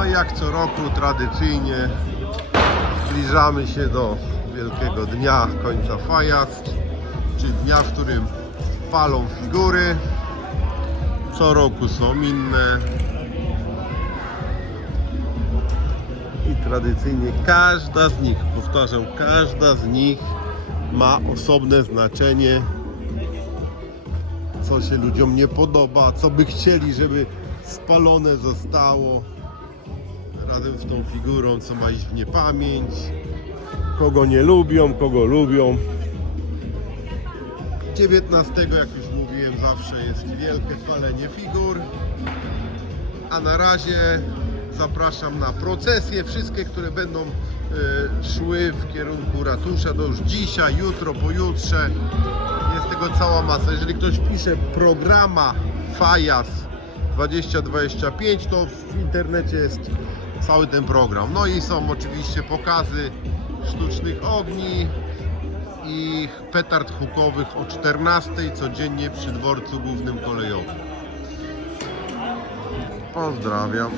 No jak co roku tradycyjnie zbliżamy się do wielkiego dnia końca fajas, czyli dnia, w którym palą figury. Co roku są inne. I tradycyjnie każda z nich, powtarzam, każda z nich ma osobne znaczenie, co się ludziom nie podoba, co by chcieli, żeby spalone zostało razem z tą figurą, co ma iść w niepamięć, kogo nie lubią, kogo lubią. 19, jak już mówiłem, zawsze jest wielkie palenie figur, a na razie zapraszam na procesje, wszystkie, które będą e, szły w kierunku ratusza, to już dzisiaj, jutro, pojutrze. Jest tego cała masa. Jeżeli ktoś pisze programa Fajas 2025, to w internecie jest cały ten program. No i są oczywiście pokazy sztucznych ogni i petard hukowych o 14 codziennie przy dworcu głównym kolejowym. Pozdrawiam.